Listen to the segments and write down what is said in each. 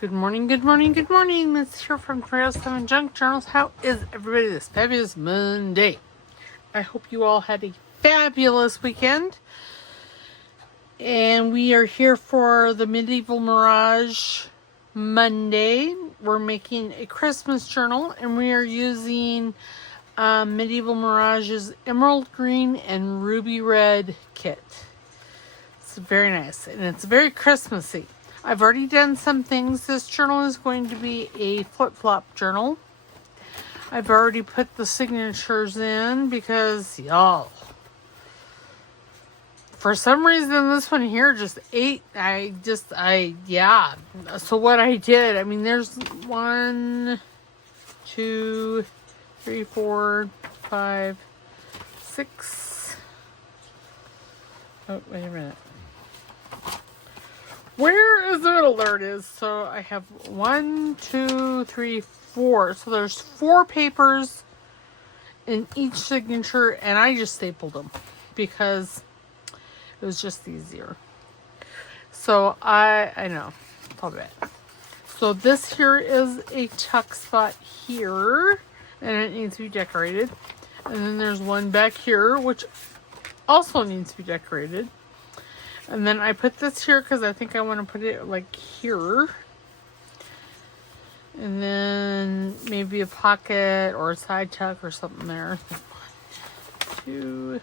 Good morning, good morning, good morning. It's here from 307 Junk Journals. How is everybody this fabulous Monday? I hope you all had a fabulous weekend. And we are here for the Medieval Mirage Monday. We're making a Christmas journal and we are using Medieval Mirage's Emerald Green and Ruby Red kit. It's very nice and it's very Christmassy. I've already done some things. This journal is going to be a flip-flop journal. I've already put the signatures in because, y'all, for some reason this one here just ate. Yeah. So what I did, I mean, there's 1, 2, 3, 4, 5, 6. Oh, wait a minute. Where is the middle? There it is. So I have 1, 2, 3, 4. So there's 4 papers in each signature, and I just stapled them because it was just easier. So I know, all bad. So this here is a tuck spot here, and it needs to be decorated. And then there's one back here, which also needs to be decorated. And then I put this here because I think I want to put it like here. And then maybe a pocket or a side tuck or something there. 1, 2,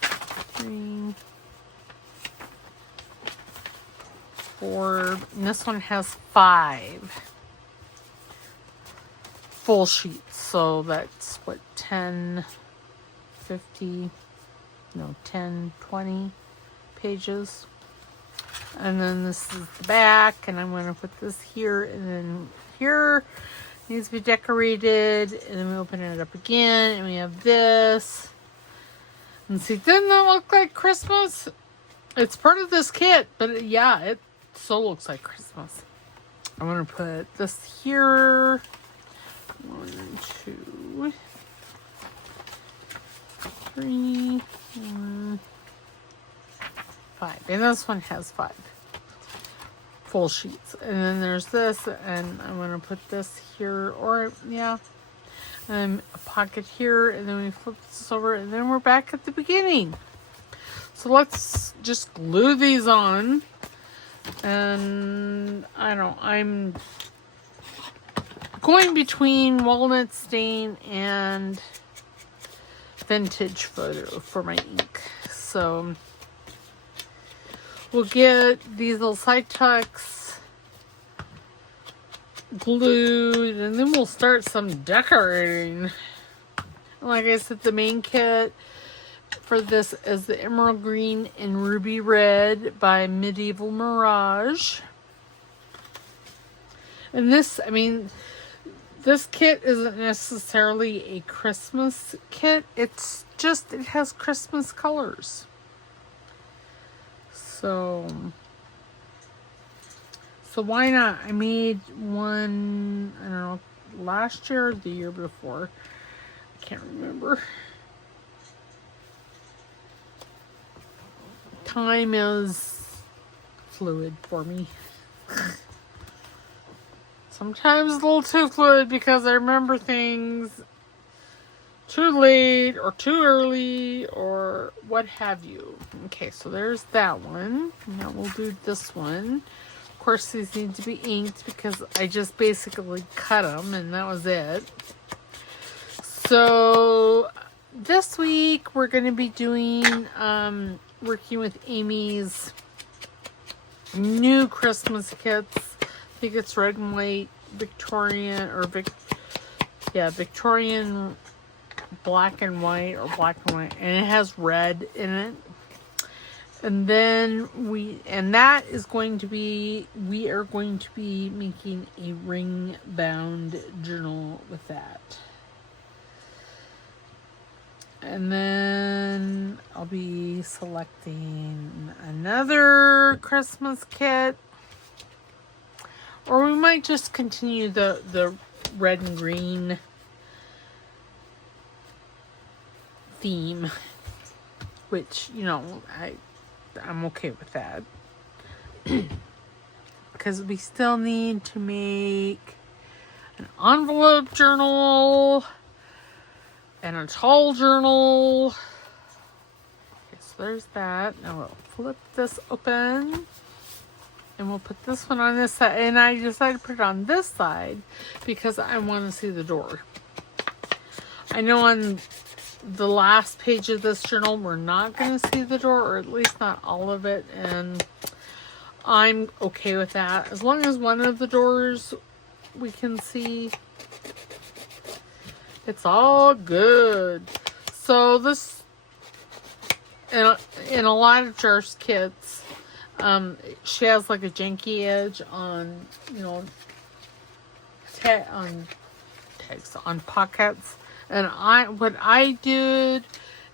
3, 4. And this one has 5 full sheets. So that's what, 10, 50, no, 10, 20 pages. And then this is the back, and I'm going to put this here, and then here needs to be decorated, and then we open it up again, and we have this. And see, doesn't that look like Christmas? It's part of this kit, but yeah, it so looks like Christmas. I'm going to put this here. 1, 2, 3, 4, 5. And this one has 5 full sheets. And then there's this, and I'm going to put this here, or yeah, a pocket here, and then we flip this over, and then we're back at the beginning. So let's just glue these on. And I don't know, I'm going between walnut stain and vintage photo for my ink. So we'll get these little side tucks glued, and then we'll start some decorating. Like I said, the main kit for this is the Emerald Green and Ruby Red by Medieval Mirage. And this, I mean, this kit isn't necessarily a Christmas kit. It's just, it has Christmas colors. So why not? I made one, I don't know, last year or the year before. I can't remember. Time is fluid for me. Sometimes a little too fluid because I remember things too late or too early or what have you. Okay, so there's that one. Now we'll do this one. Of course, these need to be inked because I just basically cut them and that was it. So this week we're going to be doing, working with Amy's new Christmas kits. I think it's red and white, Victorian, or Victorian black and white, or black and white, and it has red in it. And then we are going to be making a ring bound journal with that. And then I'll be selecting another Christmas kit, or we might just continue the red and green theme, which, you know, I'm okay with that. because we still need to make an envelope journal and a tall journal. Okay, so there's that. Now we'll flip this open and we'll put this one on this side. And I decided to put it on this side because I want to see the door. I know on the last page of this journal we're not going to see the door, or at least not all of it, and I'm okay with that. As long as one of the doors we can see, it's all good. So this, in a lot of Jarf's kits, she has like a janky edge on, you know, on pockets. And what I did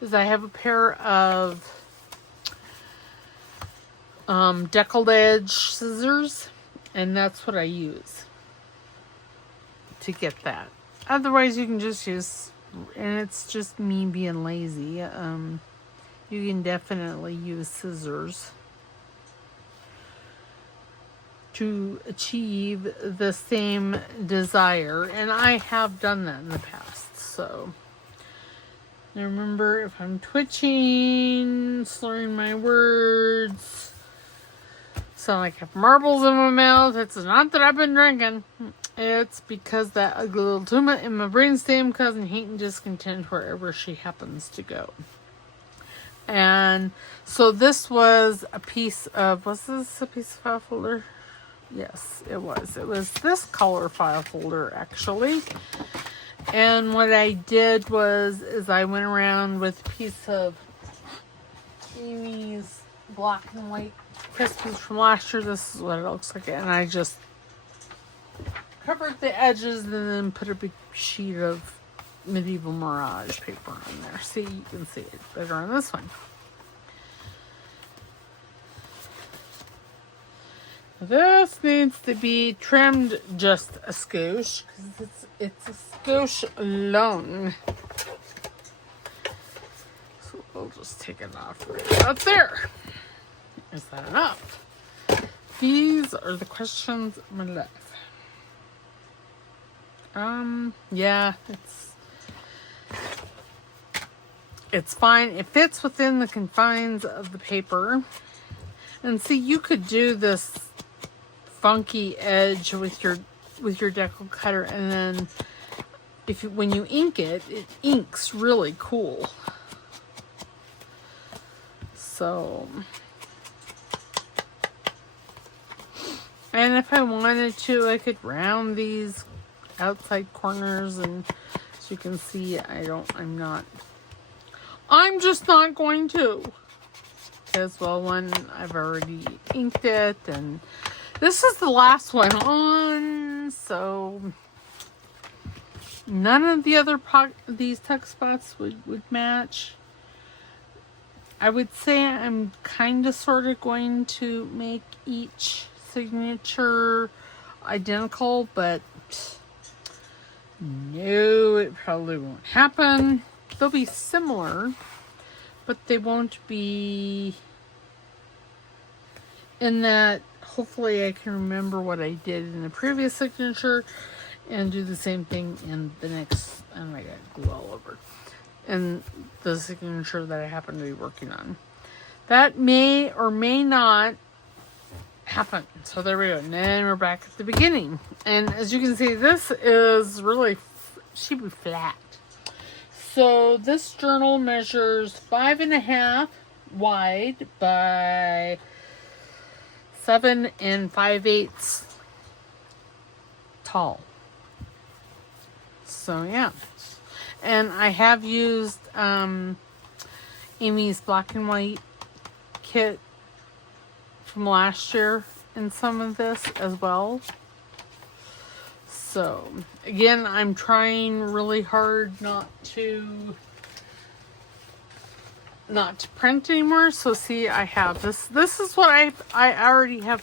is I have a pair of deckled edge scissors, and that's what I use to get that. Otherwise, you can just use, and it's just me being lazy. You can definitely use scissors to achieve the same desire, and I have done that in the past. So now remember, if I'm twitching, slurring my words, sound like I have marbles in my mouth, it's not that I've been drinking. It's because that ugly little tumor in my brainstem causing hate and discontent wherever she happens to go. And so this was a piece of, was this a piece of file folder? Yes, it was. It was this color file folder, actually. And what I did is I went around with a piece of Amy's black and white Crispies from last year. This is what it looks like. And I just covered the edges and then put a big sheet of medieval Mirage paper on there. See, you can see it better on this one. This needs to be trimmed just a skosh because it's a skosh long. So we'll just take it off right out there. Is that enough? These are the questions of my life. Yeah, it's fine. It fits within the confines of the paper. And see, you could do this funky edge with your decal cutter, and then when you ink it, it inks really cool. So, and if I wanted to, I could round these outside corners, and as you can see, I'm just not going to. As well, one I've already inked it, and this is the last one on, so none of the other these tuck spots would match. I would say I'm kind of sort of going to make each signature identical, but no, it probably won't happen. They'll be similar, but they won't be in that. Hopefully I can remember what I did in the previous signature and do the same thing in the next, and I got glue all over, and the signature that I happen to be working on. That may or may not happen. So there we go. And then we're back at the beginning. And as you can see, this is really should be flat. So this journal measures 5.5 wide by 7 5/8 tall. So yeah. And I have used Amy's black and white kit from last year in some of this as well. So again, I'm trying really hard not to print anymore. So see, I have this. This is what I already have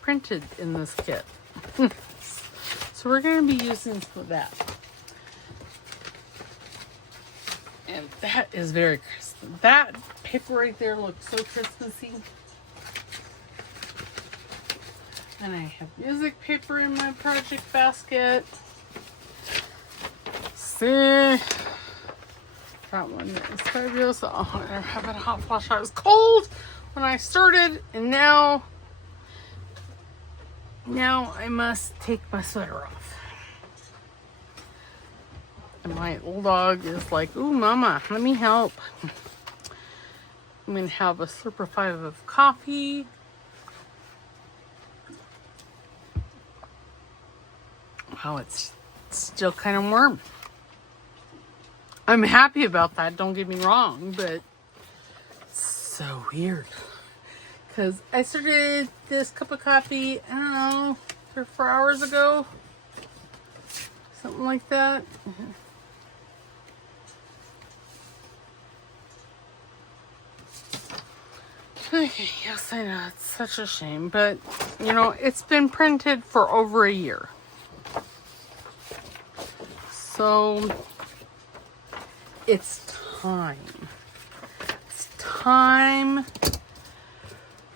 printed in this kit. So we're going to be using some of that. And that is very crisp. That paper right there looks so Christmassy. And I have music paper in my project basket. See? That one is fabulous. Oh, I have a hot flash. I was cold when I started, and now I must take my sweater off. And my little dog is like, ooh, mama, let me help. I'm going to have a slurp 5 of coffee. Wow, it's still kind of warm. I'm happy about that, don't get me wrong, but it's so weird. Because I started this cup of coffee, I don't know, 3 or 4 hours ago. Something like that. Okay, yes, I know, it's such a shame, but, you know, it's been printed for over a year. So, it's time. It's time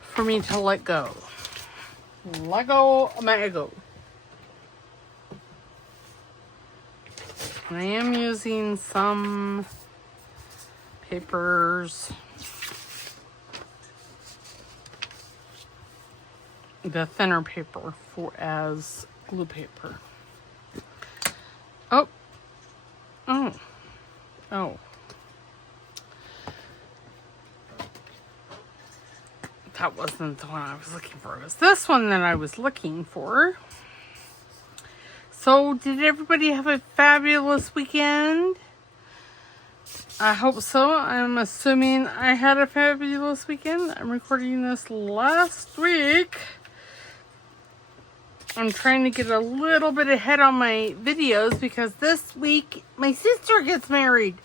for me to let go. Let go of my ego. I am using some papers. The thinner paper as glue paper. Oh. That wasn't the one I was looking for. It was this one that I was looking for. So, did everybody have a fabulous weekend? I hope so. I'm assuming I had a fabulous weekend. I'm recording this last week. I'm trying to get a little bit ahead on my videos because this week my sister gets married.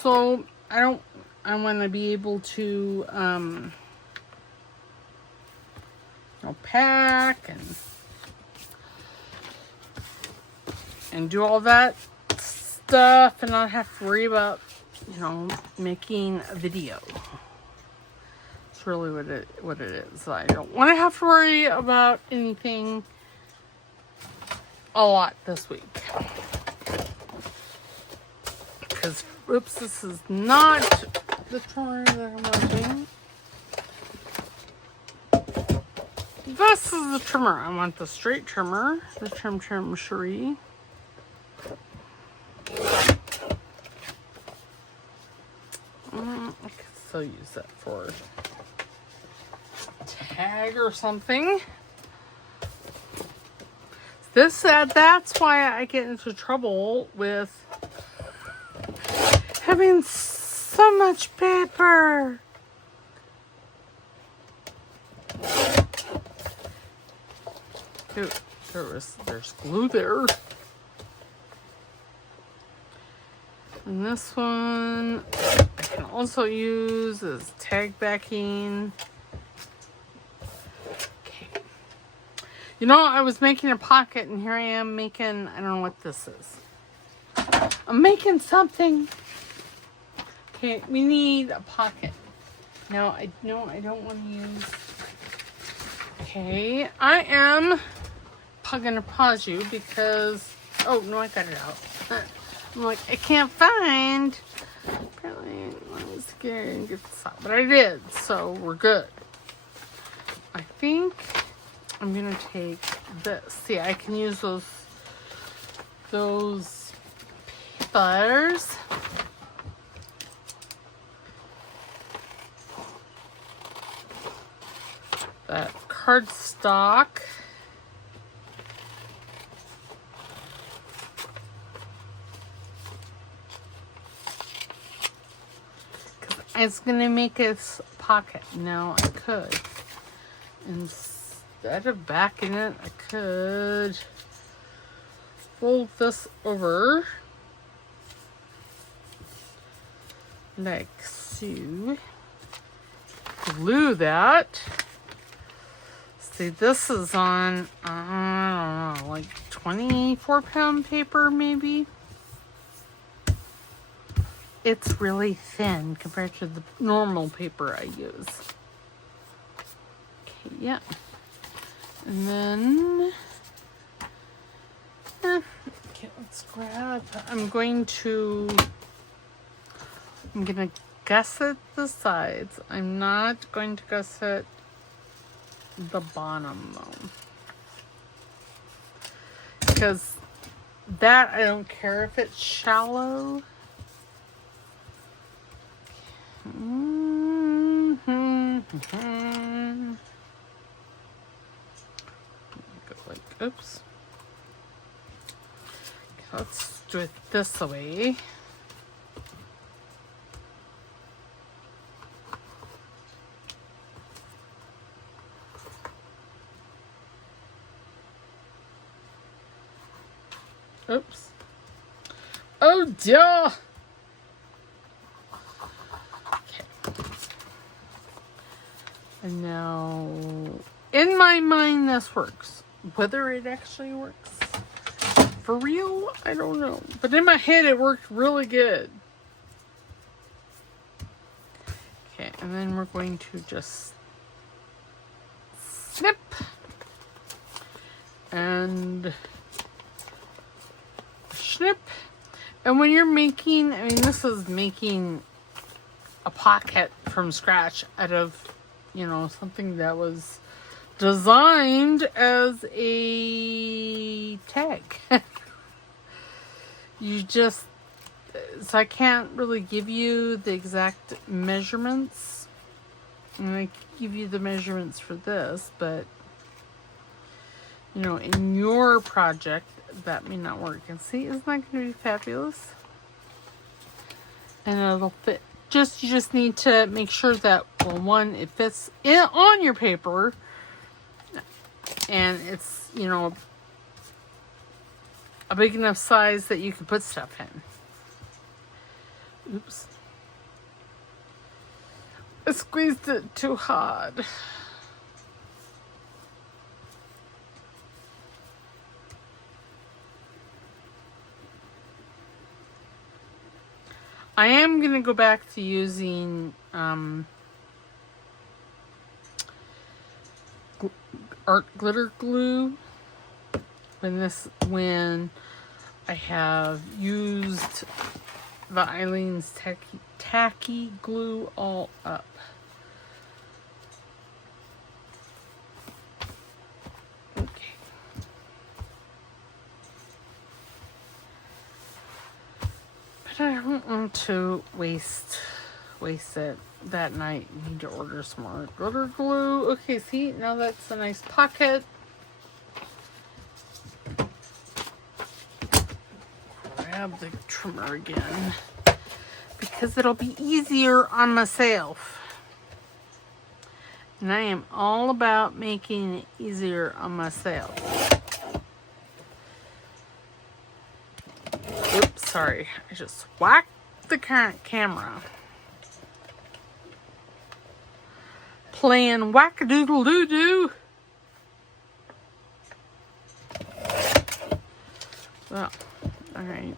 So I want to be able to pack and do all that stuff and not have to worry about, making a video. It's really what it is. I don't want to have to worry about anything a lot this week. Because, oops, this is not the trimmer that I'm wanting. This is the trimmer. I want the straight trimmer, the Trim Cherie. I could still use that for a tag or something. That's why I get into trouble with having so much paper. Ooh, there's glue there. And this one I can also use as tag backing. I was making a pocket and here I am making, I don't know what this is. I'm making something. Okay, we need a pocket. Now, I don't want to use. Okay, I am going to pause you because, oh no, I got it out. I'm like, I can't find. Apparently, I was scared and get this out, but I did, so we're good. I think I'm gonna take this. See, I can use those papers. That cardstock. I was gonna make a pocket. Now I could. Instead of backing it, I could fold this over like so. Glue that. See, this is on, I don't know, like 24-pound paper maybe. It's really thin compared to the normal paper I use. Okay, yeah. And then, okay, let's grab, I'm gonna gusset the sides. I'm not going to gusset the bottom though. Because that, I don't care if it's shallow. Go like, oops. Okay, let's do it this way. Oops. Oh dear. Okay. And now, in my mind, this works. Whether it actually works for real, I don't know. But in my head, it worked really good. Okay, and then we're going to just snip and snip. And when you're making, I mean, this is making a pocket from scratch out of, you know, something that was designed as a tag. You just, so I can't really give you the exact measurements. And I can give you the measurements for this, but, you know, in your project, that may not work. And see, isn't that going to be fabulous? And it'll fit. You just need to make sure that, well, one, it fits on your paper, and it's, you know, a big enough size that you can put stuff in. Oops. I squeezed it too hard. I am going to go back to using art glitter glue when I have used the Eileen's tacky glue all up. Okay. But I don't want to waste it that night. Need to order some more glitter glue. Okay, see, now that's a nice pocket. Grab the trimmer again because it'll be easier on myself. And I am all about making it easier on myself. Oops, sorry. I just whacked the current camera. Playing whack-a-doodle-doo-doo. Well, alright.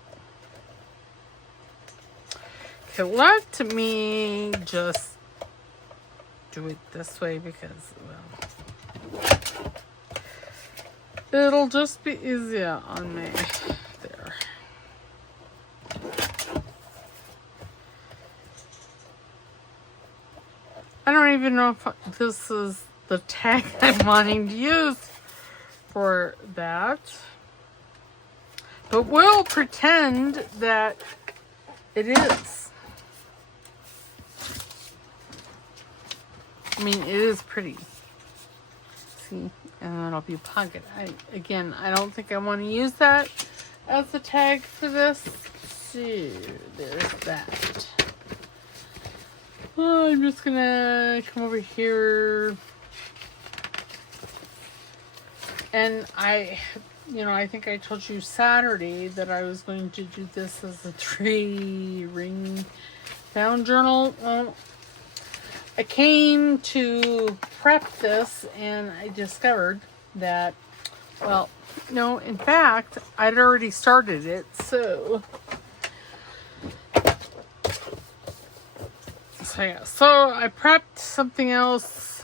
Okay, let me just do it this way because, well, it'll just be easier on me. There. I don't even know if this is the tag I'm wanting to use for that. But we'll pretend that it is. I mean, it is pretty. See? And it'll be a pocket. I don't think I want to use that as a tag for this. So, there's that. Oh, I'm just gonna come over here. And I think I told you Saturday that I was going to do this as a 3-ring found journal. Well, I came to prep this and I discovered that, well, no, in fact, I'd already started it, so yeah. So I prepped something else.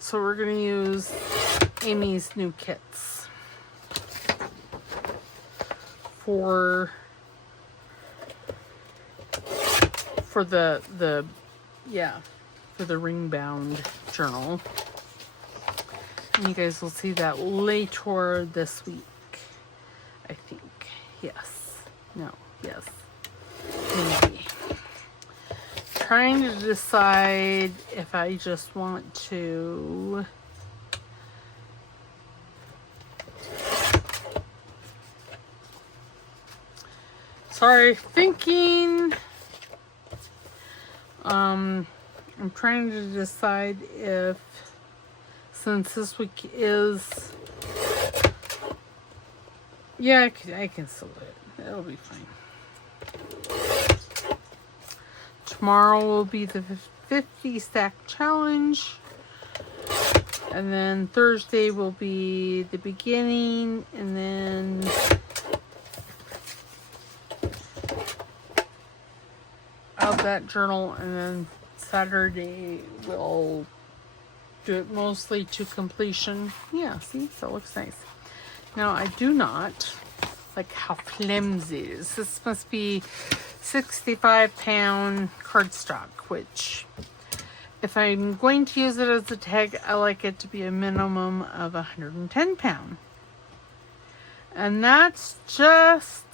So we're going to use Amy's new kits for the for the ring bound journal. And you guys will see that later this week, I think. Yes. No. Yes. Maybe. Trying to decide if I just want to thinking. I'm trying to decide if, since this week is, yeah, I can still do it. It'll be fine. Tomorrow will be the 50 stack challenge. And then Thursday will be the beginning. And then of that journal. And then Saturday we'll do it mostly to completion. Yeah, see? So it looks nice. Now I do not like how flimsy it is. This must be 65-pound cardstock, which if I'm going to use it as a tag, I like it to be a minimum of 110 pound. And that's just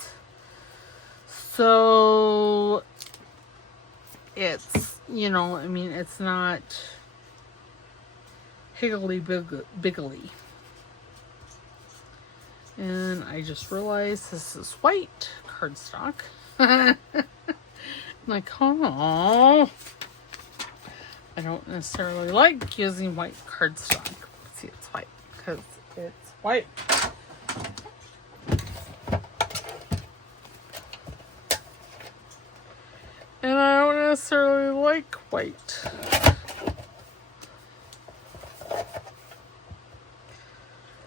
so it's, you know, I mean, it's not higgledy-biggly. And I just realized this is white cardstock. Like, oh, I don't necessarily like using white cardstock. See, it's white because it's white. And I don't necessarily like white.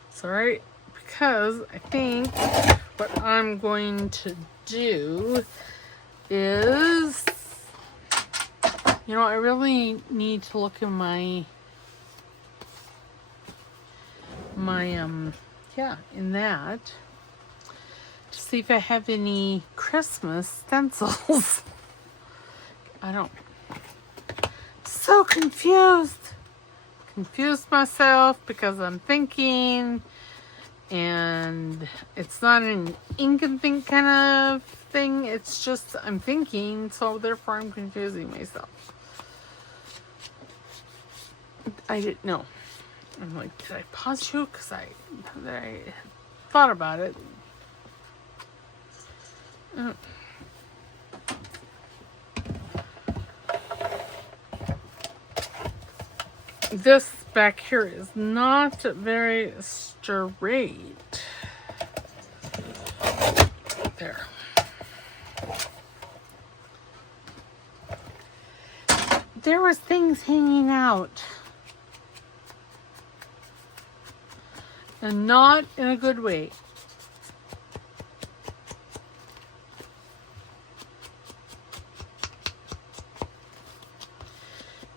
It's alright, because I think what I'm going to do is, you know, I really need to look in my in that to see if I have any Christmas stencils. I don't, so confused myself because I'm thinking, and it's not an ink and think kind of thing, it's just I'm thinking, so therefore I'm confusing myself. I didn't know. I'm like, did I pause you? Because I thought about it. This back here is not very straight. There. There was things hanging out. And not in a good way.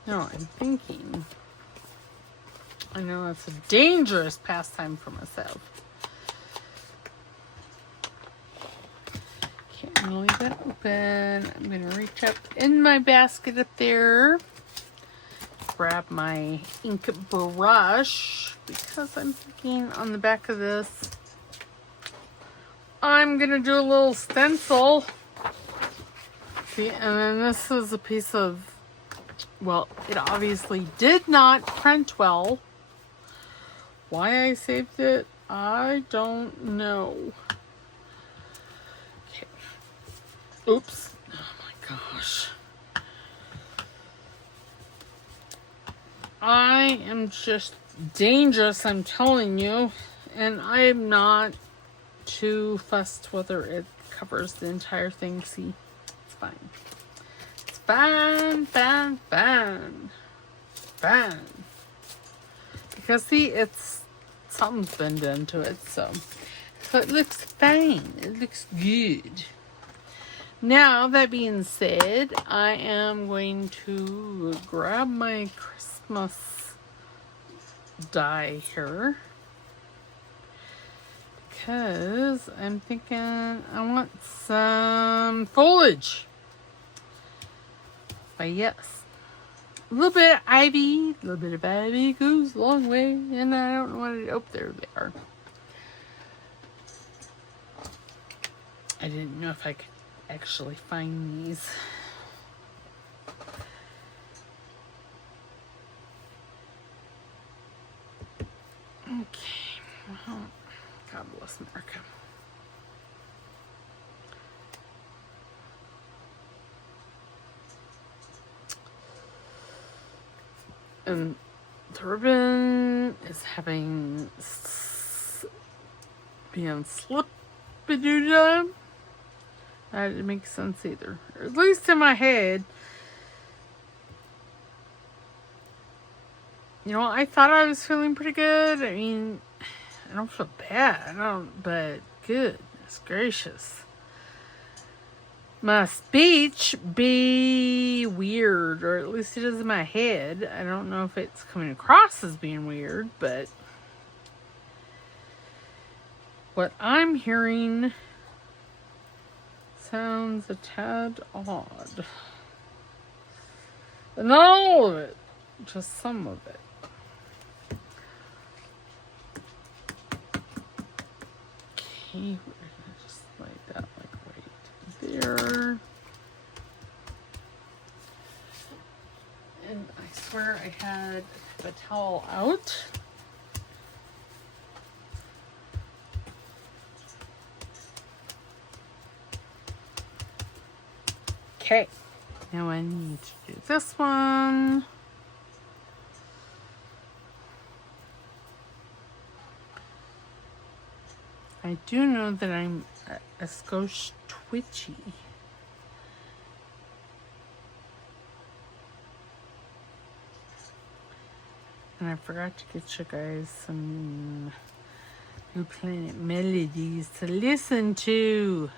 No, I'm thinking. I know it's a dangerous pastime for myself. Can't really leave it open. I'm going to reach up in my basket up there. Grab my ink brush. Because I'm thinking on the back of this, I'm going to do a little stencil. See, and then this is a piece of, well, it obviously did not print well. Why I saved it, I don't know. Okay. Oops. Oh my gosh. I am just dangerous, I'm telling you. And I'm not too fussed whether it covers the entire thing. See, it's fine. It's fine, fine, fine. Fine. Because see, it's something's been done to it, so it looks fine. It looks good. Now, that being said, I am going to grab my Christmas die here. because I'm thinking I want some foliage. But yes, a little bit of ivy, a little bit of ivy goes a long way, and I don't know what it. Oh, there they are. I didn't know if I could actually find these. Okay, well, God bless America. And the ribbon is having being slip-a-doo-dah. That didn't make sense either. Or at least in my head. You know, I thought I was feeling pretty good. I mean, I don't feel bad. But goodness gracious. My speech be weird, or at least it is in my head. I don't know if it's coming across as being weird, but what I'm hearing sounds a tad odd. But not all of it, just some of it. Okay, we're gonna just lay that like right there. And I swear I had the towel out. Okay, now I need to do this one. I do know that I'm a skosh twitchy. And I forgot to get you guys some New Planet melodies to listen to.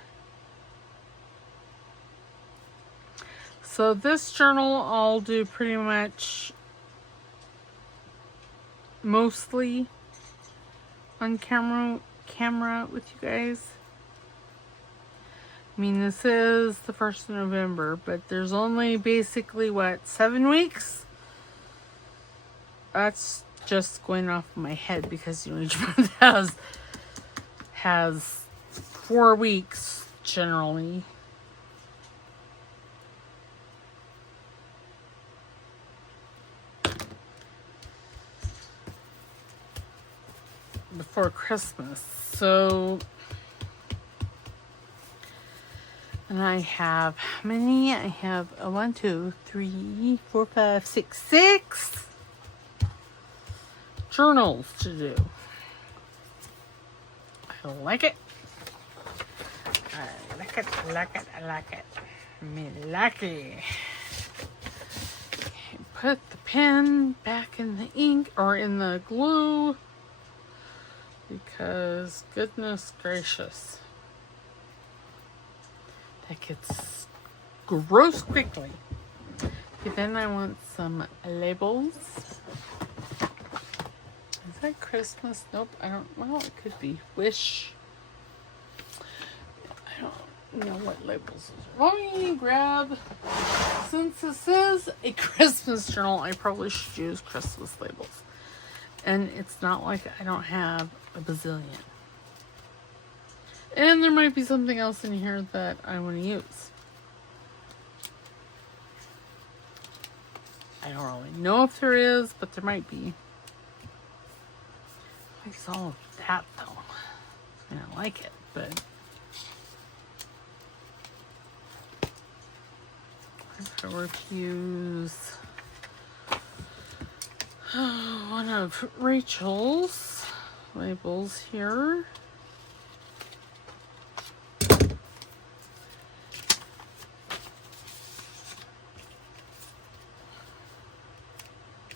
So this journal I'll do pretty much mostly on camera with you guys. I mean, this is the 1st of November, but there's only basically, 7 weeks? That's just going off my head because, you know, each month has 4 weeks generally. Before Christmas. So, and I have how many? I have 1, 2, 3, 4, 5, 6 journals to do. I like it. I like it. I like it. I like it. Me lucky. Okay, put the pen back in the ink or in the glue. Because, goodness gracious, that gets gross quickly. Okay, then I want some labels. Is that Christmas? Nope, I don't, well, it could be Wish. I don't know what labels are. Let me grab, since this is a Christmas journal, I probably should use Christmas labels. And it's not like I don't have a bazillion. And there might be something else in here that I want to use. I don't really know if there is, but there might be. What's all of that though? I mean, I like it, but if I were to use one of Rachel's labels here.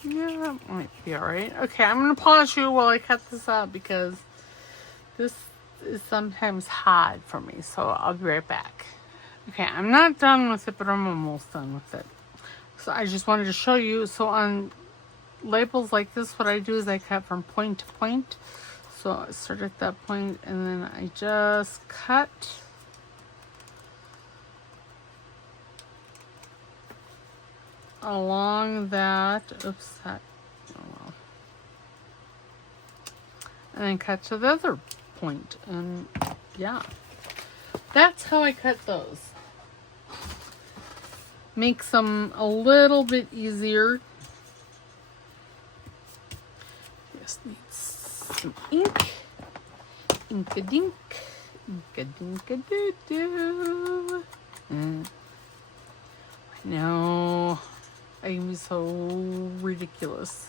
Yeah, that might be alright. Okay, I'm going to pause you while I cut this out because this is sometimes hard for me, so I'll be right back. Okay, I'm not done with it, but I'm almost done with it. So I just wanted to show you. So on labels like this, what I do is I cut from point to point. So I start at that point, and then I just cut along that. Oops, that. Oh well. And then cut to the other point, and yeah, that's how I cut those. Makes them a little bit easier. Just need some ink. Ink-a-dink. Ink-a-dink-a-doo-doo. I know. I can be so ridiculous.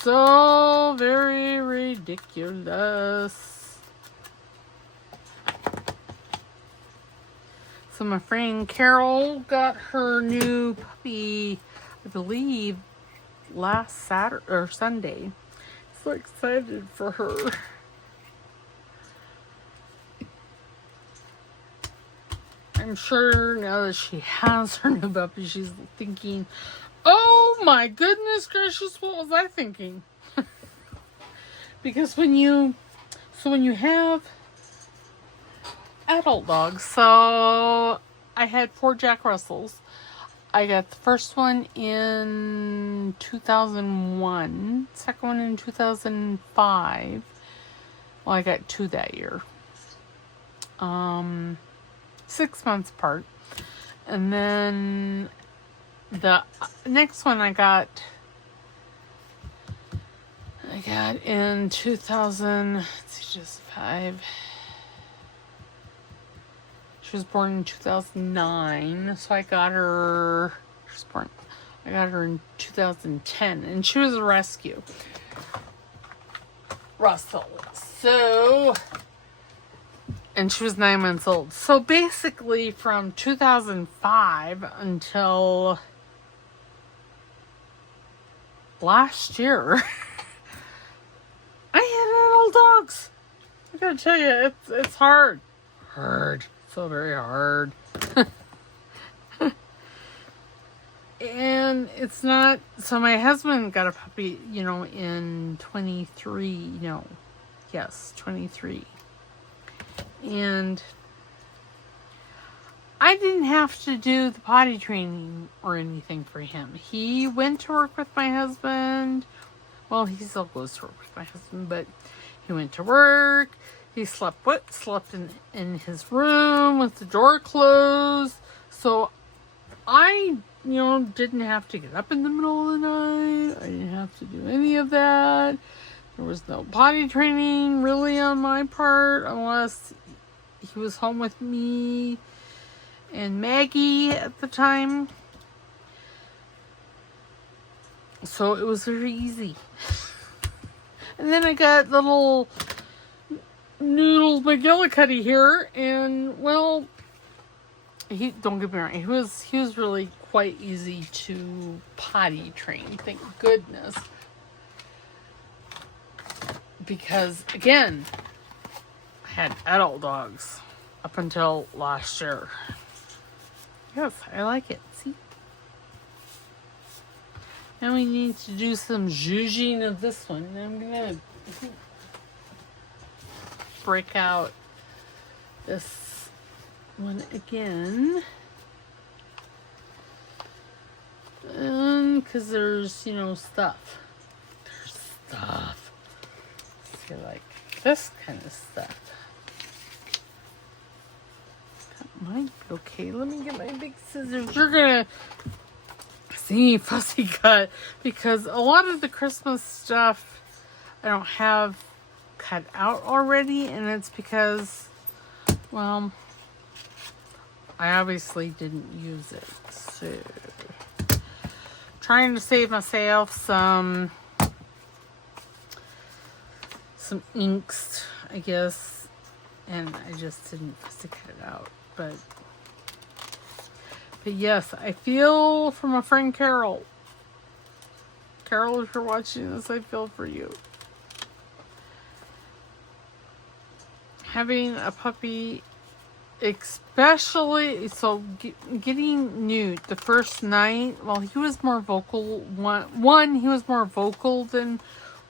So very ridiculous. So my friend Carol got her new puppy, I believe, last Saturday or Sunday. So excited for her. I'm sure now that she has her new puppy, she's thinking, oh my goodness gracious, what was I thinking? Because when you have adult dogs, so I had 4 Jack Russells. I got the first one in 2001, second one in 2005. Well, I got 2 that year. 6 months apart. And then the next one I got in 2000, let's see, just 5. She was born in 2009, so I got her in 2010, and she was a rescue. Russell. So, and she was 9 months old. So basically from 2005 until last year, I had adult dogs. I gotta tell you, it's hard. So very hard. And it's not, so my husband got a puppy, in 23. And I didn't have to do the potty training or anything for him. He went to work with my husband. Well, he still goes to work with my husband, but he went to work. He slept in his room with the door closed. So I, didn't have to get up in the middle of the night. I didn't have to do any of that. There was no potty training really on my part, unless he was home with me and Maggie at the time. So it was very easy. And then I got little Noodle McGillicuddy here, and well, don't get me wrong, he was really quite easy to potty train, thank goodness. Because again, I had adult dogs up until last year. Yes, I like it. See? Now we need to do some zhuzhing of this one. I'm gonna break out this one again. Because there's, stuff. There's stuff. So like this kind of stuff. That might be okay. Let me get my big scissors. You're gonna see fussy cut because a lot of the Christmas stuff I don't have cut out already, and it's because, well, I obviously didn't use it. So trying to save myself some inks, I guess, and I just didn't fussy cut it out. But yes, I feel for my friend Carol. Carol, if you're watching this, I feel for you. Having a puppy Especially, so getting Newt the first night, well, he was more vocal. One, he was more vocal than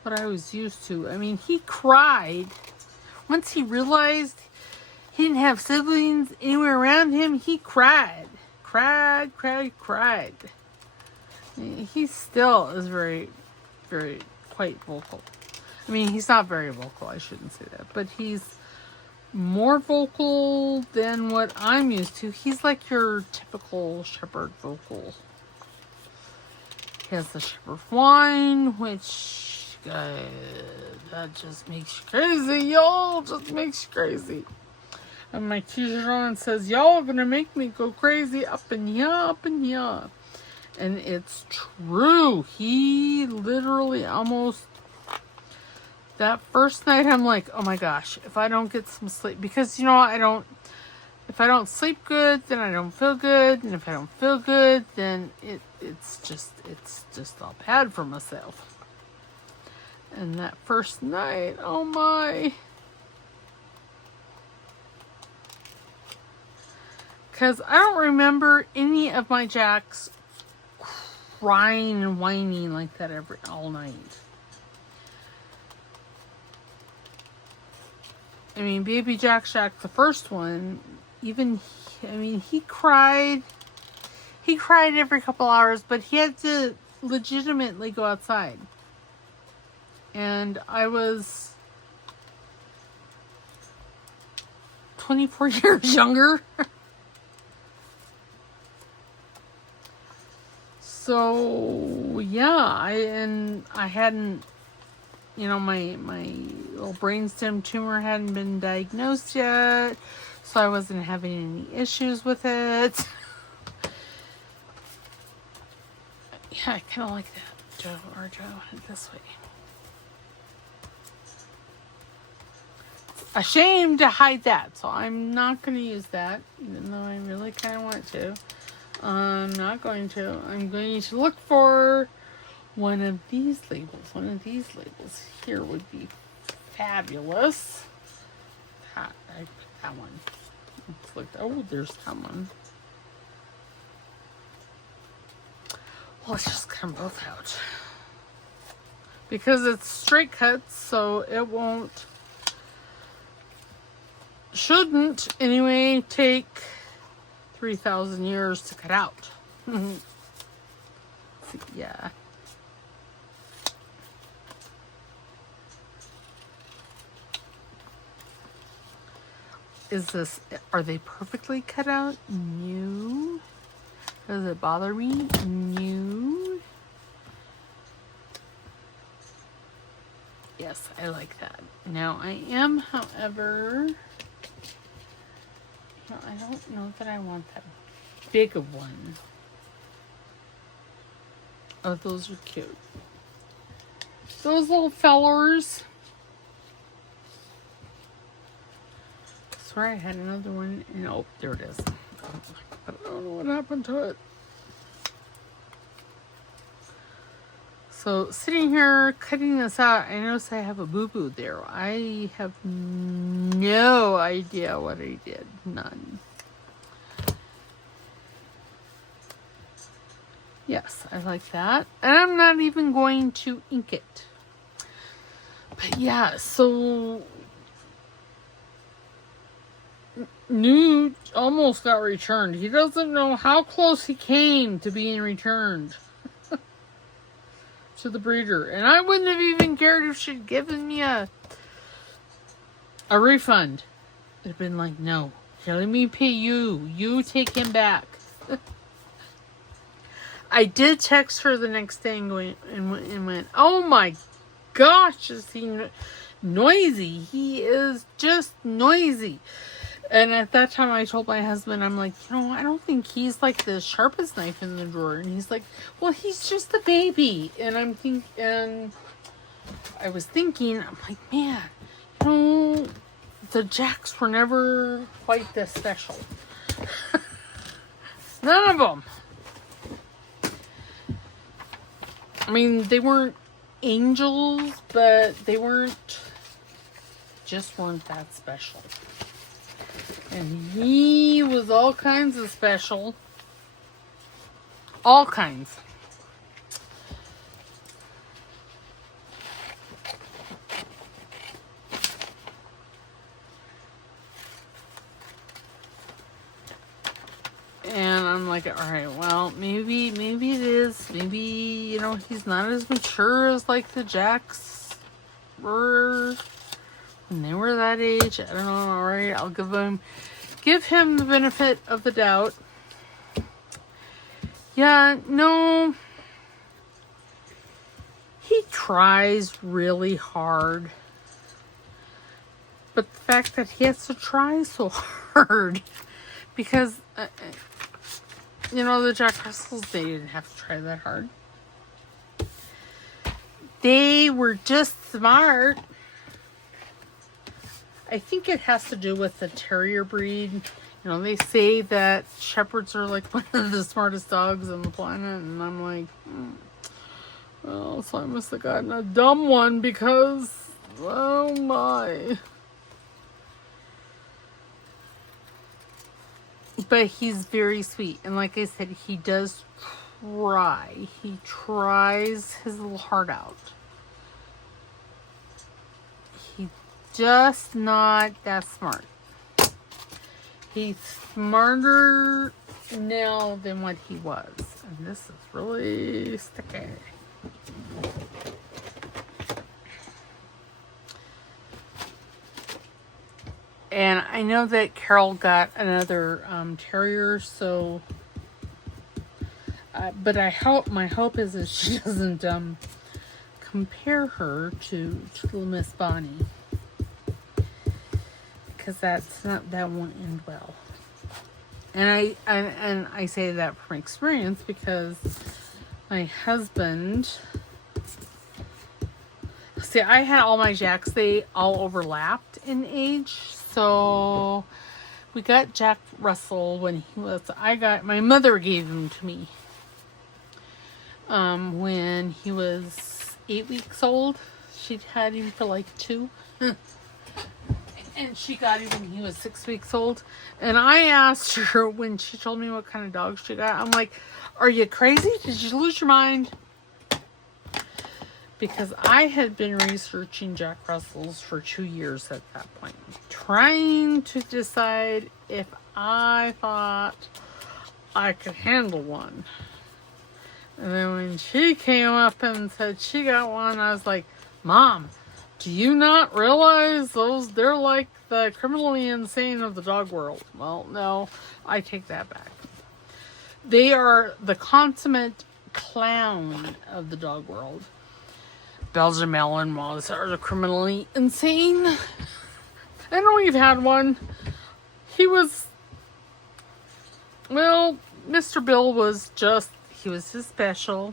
what I was used to. I mean, he cried. Once he realized he didn't have siblings anywhere around him, he cried. Cried. He still is very, very, quite vocal. I mean, he's not very vocal, I shouldn't say that, but he's more vocal than what I'm used to. He's like your typical shepherd vocal. He has the shepherd whine, which that just makes you crazy, y'all. Just makes you crazy. And my t-shirt on says, y'all are gonna make me go crazy up and yeah. And it's true. He literally almost, that first night, I'm like, oh my gosh, if I don't get some sleep, because if I don't sleep good, then I don't feel good, and if I don't feel good, then it's just all bad for myself. And that first night, oh my, because I don't remember any of my Jacks crying and whining like that all night. I mean, Baby Jack Shack, the first one, he cried. He cried every couple hours, but he had to legitimately go outside. And I was 24 years younger. So, yeah, I hadn't, my little brainstem tumor hadn't been diagnosed yet, so I wasn't having any issues with it. Yeah, I kind of like that, Joe, this way. Ashamed to hide that, so I'm not going to use that, even though I really kind of want to. I'm not going to. I'm going to look for one of these labels. One of these labels here would be fabulous. I picked that one. Let's look. Oh, there's that one. Well, let's just cut them both out. Because it's straight cuts, so it shouldn't anyway take 3,000 years to cut out. So, yeah. Are they perfectly cut out? No. Does it bother me? No. Yes, I like that. Now I am, however, I don't know that I want that big of one. Oh, those are cute. Those little fellers. I swear I had another one. Oh, there it is. I don't know what happened to it. So, sitting here cutting this out, I notice I have a boo-boo there. I have no idea what I did. None. Yes, I like that. And I'm not even going to ink it. But yeah, so Newt almost got returned. He doesn't know how close he came to being returned to the breeder. And I wouldn't have even cared if she'd given me a refund. It'd have been like, no, here, let me pay you. You take him back. I did text her the next day and went, oh my gosh, is he noisy? He is just noisy. And at that time I told my husband, I'm like, I don't think he's like the sharpest knife in the drawer. And he's like, well, he's just a baby. And I was thinking, I'm like, man, the Jacks were never quite this special. None of them. I mean, they weren't angels, but they weren't that special. And he was all kinds of special. All kinds. And I'm like, all right, well, maybe it is. Maybe, you know, he's not as mature as like the Jacks were when they were that age. I don't know. All right, I'll give him the benefit of the doubt. Yeah, no. He tries really hard. But the fact that he has to try so hard, because, you know, the Jack Russells, they didn't have to try that hard. They were just smart. I think it has to do with the terrier breed. You know, they say that shepherds are like one of the smartest dogs on the planet, and I'm like, well, so I must have gotten a dumb one because, oh my. But he's very sweet, and like I said, he does try. He tries his little heart out. He's just not that smart. He's smarter now than what he was. And this is really sticky. And I know that Carol got another terrier, so... but my hope is that she doesn't compare her to little Miss Bonnie. Because that won't end well. And I say that from experience because my husband... See, I had all my Jacks, they all overlapped in age. So we got Jack Russell when he was... my mother gave him to me. When he was 8 weeks old. She'd had him for like 2. And she got him when he was 6 weeks old. And I asked her when she told me what kind of dog she got. I'm like, are you crazy? Did you lose your mind? Because I had been researching Jack Russells for 2 years at that point. Trying to decide if I thought I could handle one. And then when she came up and said she got one, I was like, Mom, do you not realize they're like the criminally insane of the dog world? Well, no, I take that back. They are the consummate clown of the dog world. Belgian Malinois are the criminally insane. I know we've had one. He was... Well, Mr. Bill was just... He was just special.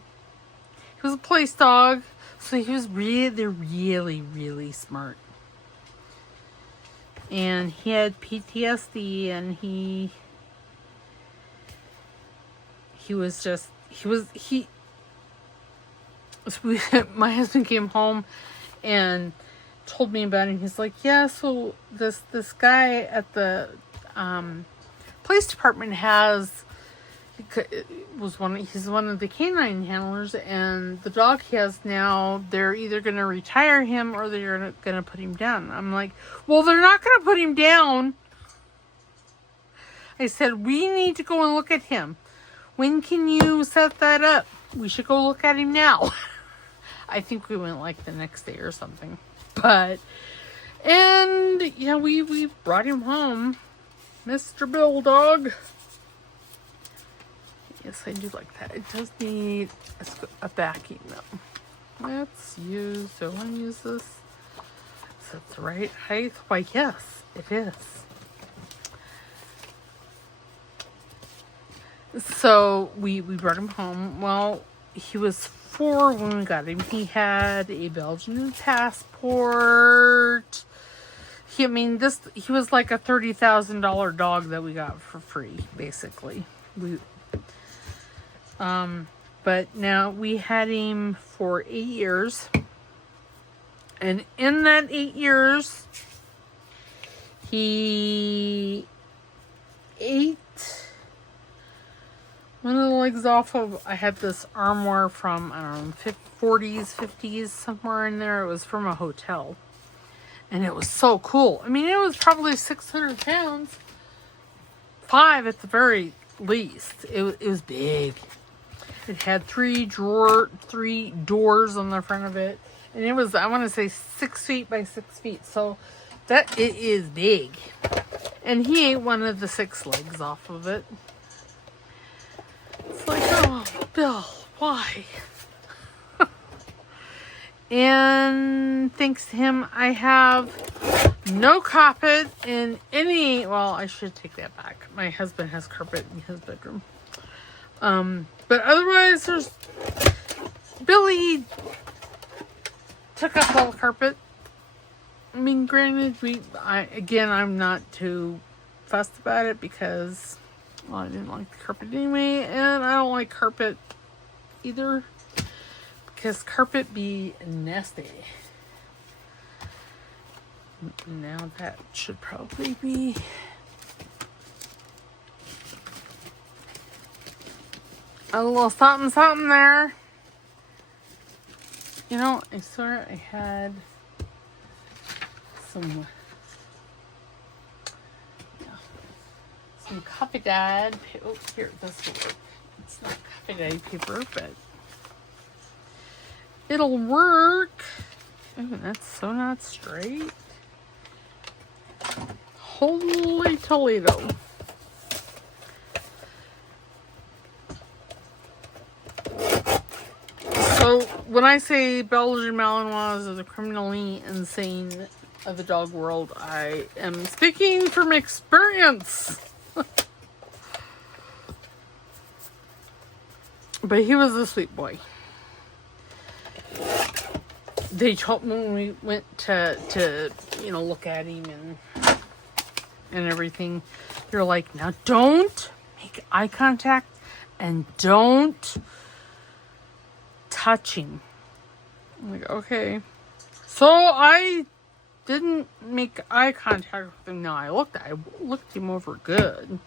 He was a place dog. So he was really, really, really smart. And he had PTSD, and he was just... My husband came home and told me about it, and he's like, yeah, so this guy at the police department he's one of the canine handlers, and the dog he has now, they're either going to retire him or they're going to put him down. I'm like, well, they're not going to put him down. I said, we need to go and look at him. When can you set that up? We should go look at him now. I think we went like the next day or something. And yeah, we brought him home. Mr. Bill Dog. Yes, I do like that. It does need a backing though. Let's use, do I want to use this? Is that the right height? Why, yes, it is. So we brought him home. Well, he was 4 when we got him. He had a Belgian passport. He was like a $30,000 dog that we got for free, basically. But now we had him for 8 years. And in that 8 years, he ate one of the legs off of, I had this armoire from, I don't know, 40s, 50s, somewhere in there. It was from a hotel. And it was so cool. I mean, it was probably 600 pounds. 5 at the very least. It was big. It had 3 doors on the front of it. And it was, I want to say, 6 feet by 6 feet. So that it is big. And he ate one of the 6 legs off of it. It's like, oh, Bill, why? And thanks to him, I have no carpet in any, well, I should take that back. My husband has carpet in his bedroom. But otherwise, there's, Billy took up all the carpet. I mean, granted, I'm not too fussed about it because, well, I didn't like the carpet anyway, and I don't like carpet either because carpet be nasty. Now that should probably be a little something there. You know, I swear I had some coffee dyed. Oh, here, this will work. It's not coffee dyed paper, but it'll work. Oh, that's so not straight. Holy Toledo. So, when I say Belgian Malinois are the criminally insane of the dog world, I am speaking from experience. But he was a sweet boy. They told me when we went to look at him and everything, they're like, now don't make eye contact and don't touch him. I'm like, okay. So I didn't make eye contact with him. No, I looked him over good.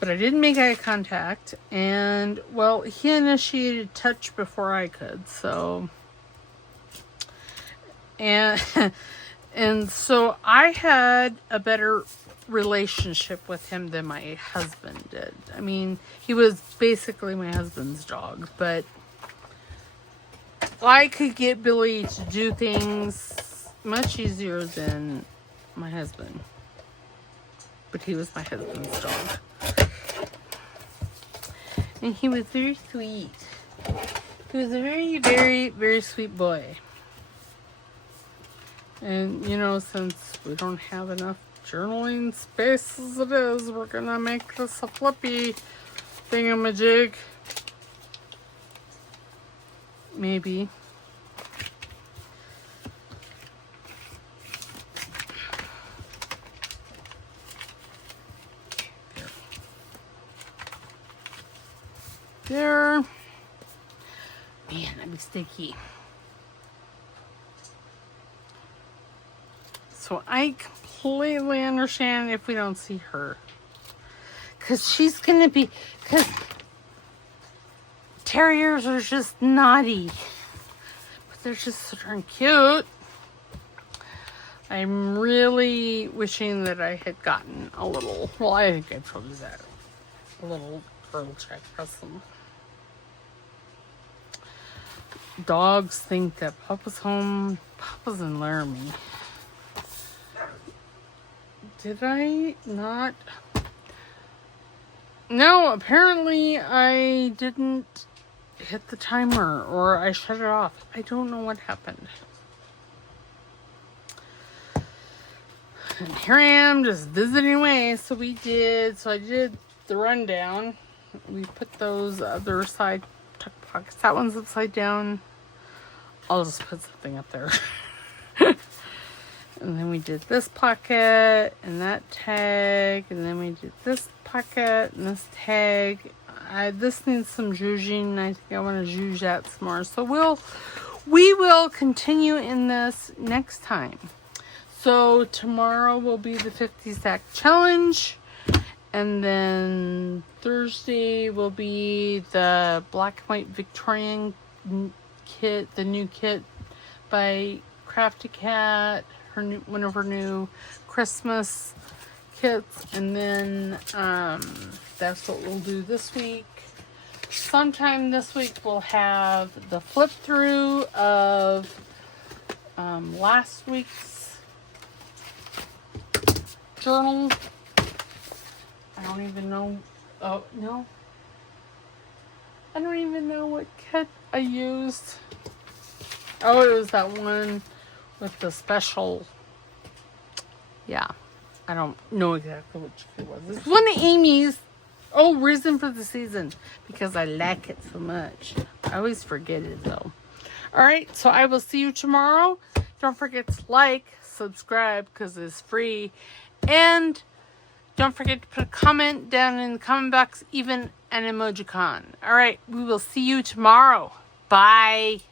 But I didn't make eye contact. And, well, he initiated touch before I could. So, and so I had a better relationship with him than my husband did. I mean, he was basically my husband's dog. But I could get Billy to do things much easier than my husband. But he was my husband's dog. And he was very sweet. He was a very, very, very sweet boy. And, since we don't have enough journaling space as it is, we're going to make this a flippy thingamajig. Maybe. There. Man, that'd be sticky. So I completely understand if we don't see her. Because she's going to be... Because terriers are just naughty. But they're just so darn cute. I'm really wishing that I had gotten a little... Well, I think I told you that. A little girl check present. Dogs think that Papa's home. Papa's in Laramie. Did I not? No, apparently I didn't hit the timer or I shut it off. I don't know what happened. And here I am just visiting away. So I did the rundown. We put those other side tuck pockets. That one's upside down. I'll just put something up there. And then we did this pocket and that tag. And then we did this pocket and this tag. This needs some zhuzhing. I think I want to zhuzh that some more. So we will continue in this next time. So tomorrow will be the 50 stack challenge. And then Thursday will be the Black and White Victorian kit, the new kit by Crafty Cat, one of her new Christmas kits. And then that's what we'll do this week. Sometime this week we'll have the flip through of last week's journal. I don't even know. Oh, no. I don't even know what kit I used. Oh, it was that one with the special. Yeah. I don't know exactly which kit it was. It's one of Amy's. Oh, Reason for the Season. Because I like it so much. I always forget it, though. Alright, so I will see you tomorrow. Don't forget to like, subscribe, because it's free. And don't forget to put a comment down in the comment box, even an emojicon. Alright, we will see you tomorrow. Bye.